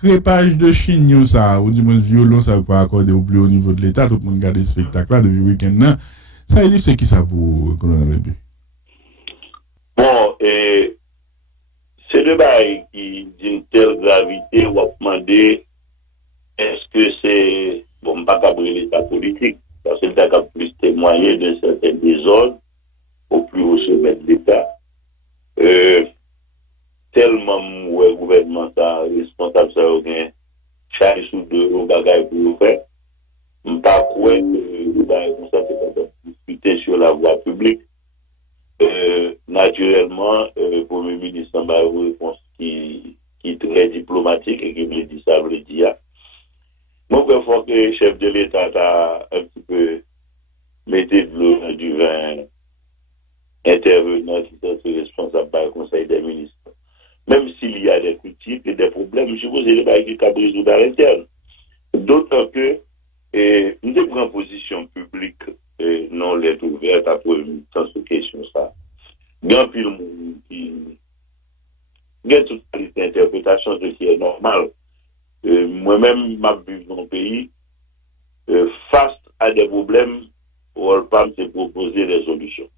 crépage de chignon ça, ou du moins violon ça pas accordé au plus haut niveau de l'État, tout le monde regarde le spectacle là depuis le week-end là. Ça illustre qui ça pour colonel Rébé? Bon, c'est le bail qui d'une telle gravité, on va demander est-ce que c'est, bon, pas qu'à brûler l'état politique, parce que l'État a plus témoigné d'un certain désordre au plus haut sommet de l'État. Tellement le gouvernement est responsable, ça a gagné chaque sous deux au bagage pour le faire. Je ne pas croire que le bagage ça c'est discuter sur la voie publique. Naturellement, le Premier ministre a une réponse qui est très diplomatique et qui me dit ça, me dit. Moi, il faut que le chef de l'État a un petit peu mis de l'eau dans du vin intervenant qui est responsable par le Conseil des ministres. Même s'il y a des critiques et des problèmes, je suppose que c'est pas qui peut résoudre à l'interne. D'autant que une grande position publique non lettre ouverte à pour dans cette question ça. Il y a un film qui a toute l'interprétation de ce qui est normal. Moi-même, ma vie dans le pays, face à des problèmes, Wolfram s'est proposé des solutions.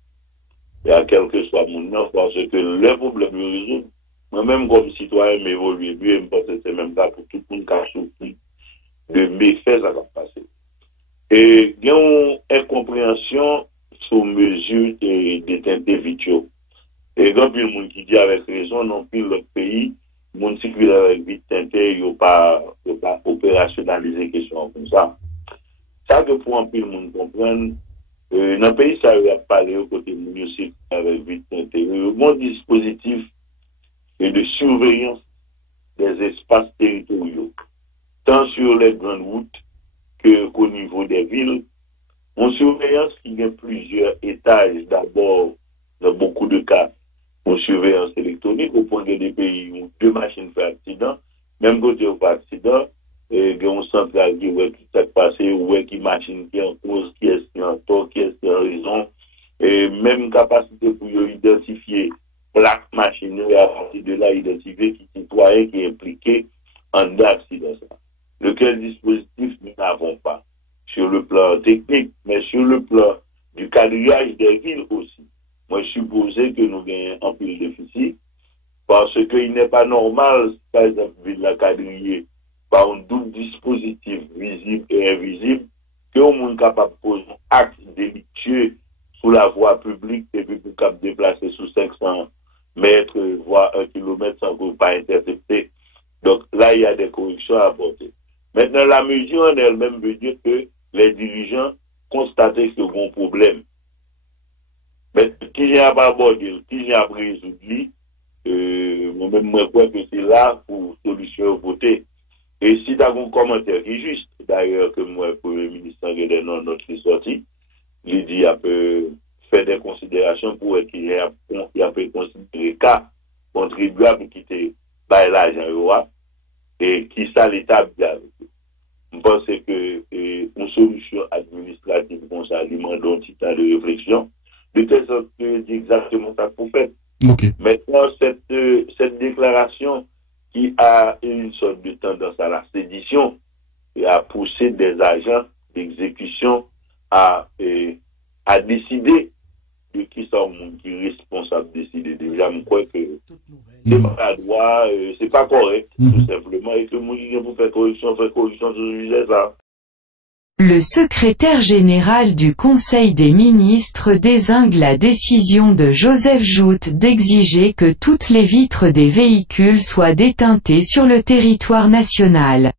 Et à quel que soit mon nom, parce que le problème est résolu. Moi-même, comme citoyen, m'évolue mieux, et je pense que c'est même ça pour tout le monde qui a souffert de méfaits à la passé. Et il y a une incompréhension sous mesure des teintés vitaux. Et quand il y a monde qui dit avec raison, non plus le pays, le monde qui vit avec vite teinté, il n'y a pas opérationnalisé la question comme ça. Ça que pour un peu le monde comprendre, dans le pays, ça va parler au côté de nous avec vite teinté. Le bon dispositif et de surveillance des espaces territoriaux, tant sur les grandes routes qu'au niveau des villes. On surveillance qui a plusieurs étages d'abord, dans beaucoup de cas, on surveillance électronique au point des pays où deux machines font accident, même quand il y a pas accident, il y a un central qui voit qui s'est passé, où qui machine qui est en cause, qui est en tort, qui est en raison, et même capacité pour identifier plaque machine et à partir de là identifier qui citoyen qui est impliqué en accident. Lequel dispositif nous n'avons pas sur le plan technique, mais sur le plan du quadrillage des villes aussi. Moi, je supposais que nous gagnons un peu de déficit parce qu'il n'est pas normal, par exemple, ville la quadriller par un double dispositif visible et invisible que au monde capable de poser un acte délictueux sous la voie publique et puis pour cap déplacer sous 500 mètres, voire 1 kilomètre sans qu'on pas intercepter. Donc là, il y a des corrections à apporter. Maintenant, la mesure en elle-même veut dire que les dirigeants constataient ce bon problème. Mais qui n'y a pas abordé, qui n'y a pas résolu, moi-même, moi, je crois que c'est là pour solution voter. Et si tu as un commentaire qui est juste, d'ailleurs, que moi, le Premier ministre, dans notre sortie, il dit, il peut faire des considérations pour qu'il y a peut considérer cas contribuable qui était par l'argent et qui ça l'État bien. Je pense que une solution administrative comme ça demande un petit temps de réflexion, de telle sorte que c'est exactement ça qu'on fait. Okay. Maintenant, cette déclaration qui a une sorte de tendance à la sédition et à pousser des agents d'exécution à décider de qui sont qui est responsable de décider. Déjà, je crois que c'est pas droit, c'est pas correct, tout simplement, et que moi, pour faire correction sur le sujet, ça. Le secrétaire général du Conseil des ministres désigne la décision de Joseph Joute d'exiger que toutes les vitres des véhicules soient déteintées sur le territoire national.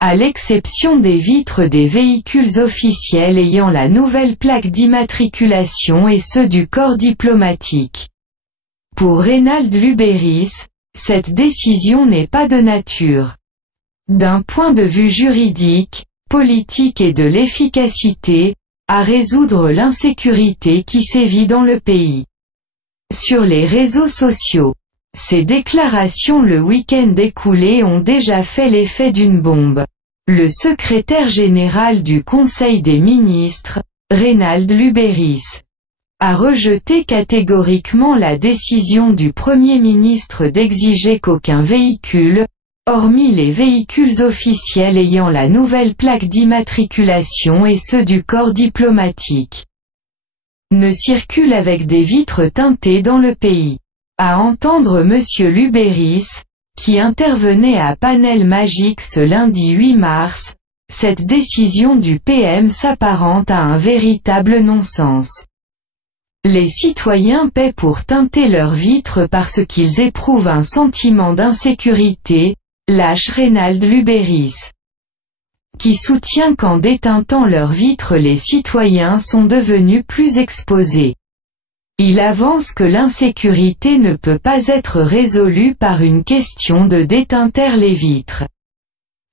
À l'exception des vitres des véhicules officiels ayant la nouvelle plaque d'immatriculation et ceux du corps diplomatique. Pour Reynald Lubéris, cette décision n'est pas de nature. D'un point de vue juridique, politique et de l'efficacité, à résoudre l'insécurité qui sévit dans le pays. Sur les réseaux sociaux, ces déclarations le week-end écoulé ont déjà fait l'effet d'une bombe. Le secrétaire général du Conseil des ministres, Reynald Lubéris, a rejeté catégoriquement la décision du Premier ministre d'exiger qu'aucun véhicule, hormis les véhicules officiels ayant la nouvelle plaque d'immatriculation et ceux du corps diplomatique, ne circulent avec des vitres teintées dans le pays. À entendre Monsieur Lubéris, qui intervenait à Panel Magique ce lundi 8 mars, cette décision du PM s'apparente à un véritable non-sens. Les citoyens paient pour teinter leurs vitres parce qu'ils éprouvent un sentiment d'insécurité, lâche Reynald Lubéris, qui soutient qu'en déteintant leurs vitres les citoyens sont devenus plus exposés. Il avance que l'insécurité ne peut pas être résolue par une question de déteinter les vitres.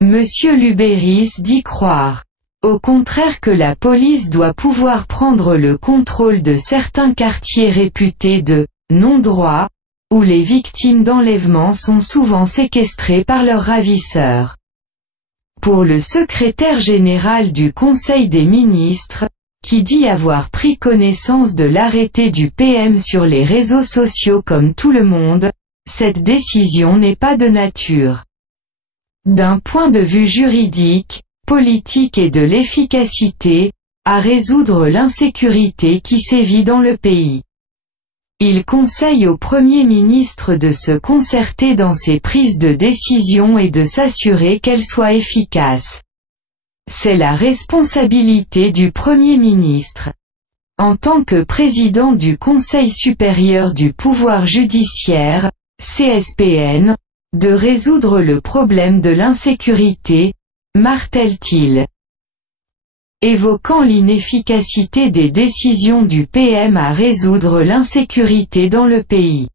Monsieur Lubéris dit croire, au contraire, que la police doit pouvoir prendre le contrôle de certains quartiers réputés de « non-droit », où les victimes d'enlèvement sont souvent séquestrées par leurs ravisseurs. Pour le secrétaire général du Conseil des ministres, qui dit avoir pris connaissance de l'arrêté du PM sur les réseaux sociaux comme tout le monde, cette décision n'est pas de nature, d'un point de vue juridique, politique et de l'efficacité, à résoudre l'insécurité qui sévit dans le pays. Il conseille au Premier ministre de se concerter dans ses prises de décision et de s'assurer qu'elles soient efficaces. C'est la responsabilité du Premier ministre, en tant que président du Conseil supérieur du pouvoir judiciaire, CSPN, de résoudre le problème de l'insécurité, martèle-t-il. Évoquant l'inefficacité des décisions du PM à résoudre l'insécurité dans le pays,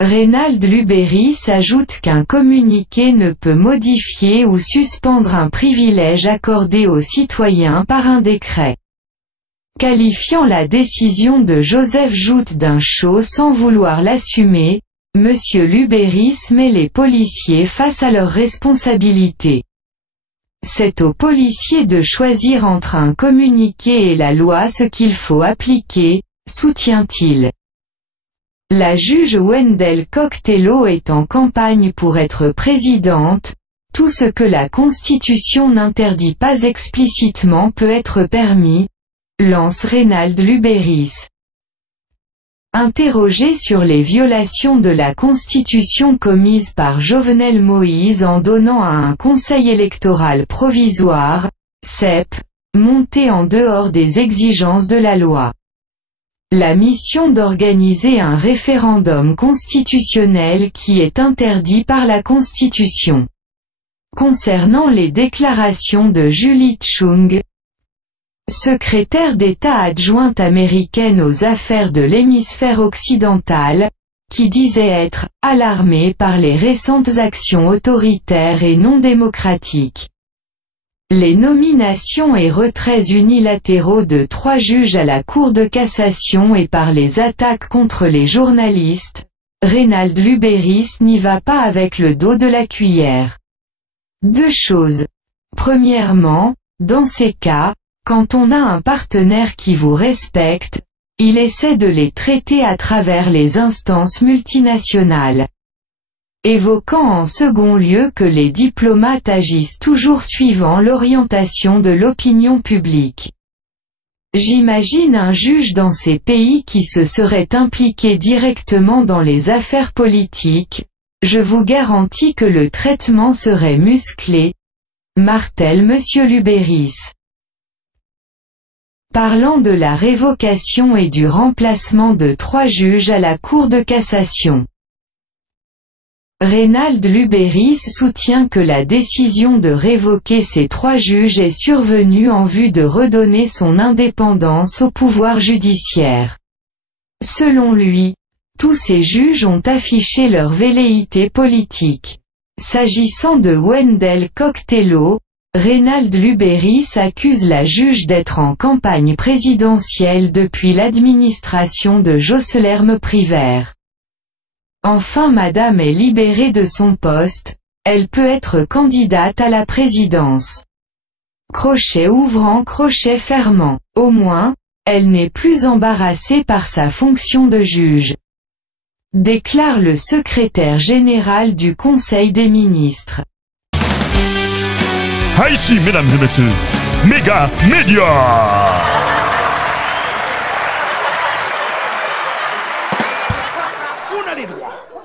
Reynald Lubéris ajoute qu'un communiqué ne peut modifier ou suspendre un privilège accordé aux citoyens par un décret. Qualifiant la décision de Joseph Joute d'un show sans vouloir l'assumer, Monsieur Lubéris met les policiers face à leurs responsabilités. C'est aux policiers de choisir entre un communiqué et la loi ce qu'il faut appliquer, soutient-il. La juge Wendell Cocktailo est en campagne pour être présidente, tout ce que la Constitution n'interdit pas explicitement peut être permis, lance Reynald Lubéris. Interrogé sur les violations de la Constitution commises par Jovenel Moïse en donnant à un conseil électoral provisoire, CEP, monté en dehors des exigences de la loi, la mission d'organiser un référendum constitutionnel qui est interdit par la Constitution. Concernant les déclarations de Julie Chung, secrétaire d'État adjointe américaine aux affaires de l'hémisphère occidental, qui disait être « alarmée par les récentes actions autoritaires et non démocratiques ». Les nominations et retraits unilatéraux de 3 juges à la Cour de cassation et par les attaques contre les journalistes, Reynald Lubéris n'y va pas avec le dos de la cuillère. 2 choses. Premièrement, dans ces cas, quand on a un partenaire qui vous respecte, il essaie de les traiter à travers les instances multinationales. Évoquant en second lieu que les diplomates agissent toujours suivant l'orientation de l'opinion publique. J'imagine un juge dans ces pays qui se serait impliqué directement dans les affaires politiques, je vous garantis que le traitement serait musclé, martèle Monsieur Lubéris. Parlant de la révocation et du remplacement de 3 juges à la Cour de cassation, Reynald Lubéris soutient que la décision de révoquer ces 3 juges est survenue en vue de redonner son indépendance au pouvoir judiciaire. Selon lui, tous ces juges ont affiché leur velléité politique. S'agissant de Wendell Cocktailo, Reynald Lubéris accuse la juge d'être en campagne présidentielle depuis l'administration de Jocelyn Prévert. Enfin, madame est libérée de son poste, elle peut être candidate à la présidence. Crochet ouvrant, crochet fermant. Au moins, elle n'est plus embarrassée par sa fonction de juge. déclare le secrétaire général du Conseil des ministres. Haïti, mesdames et messieurs, Méga Média. On a les droits.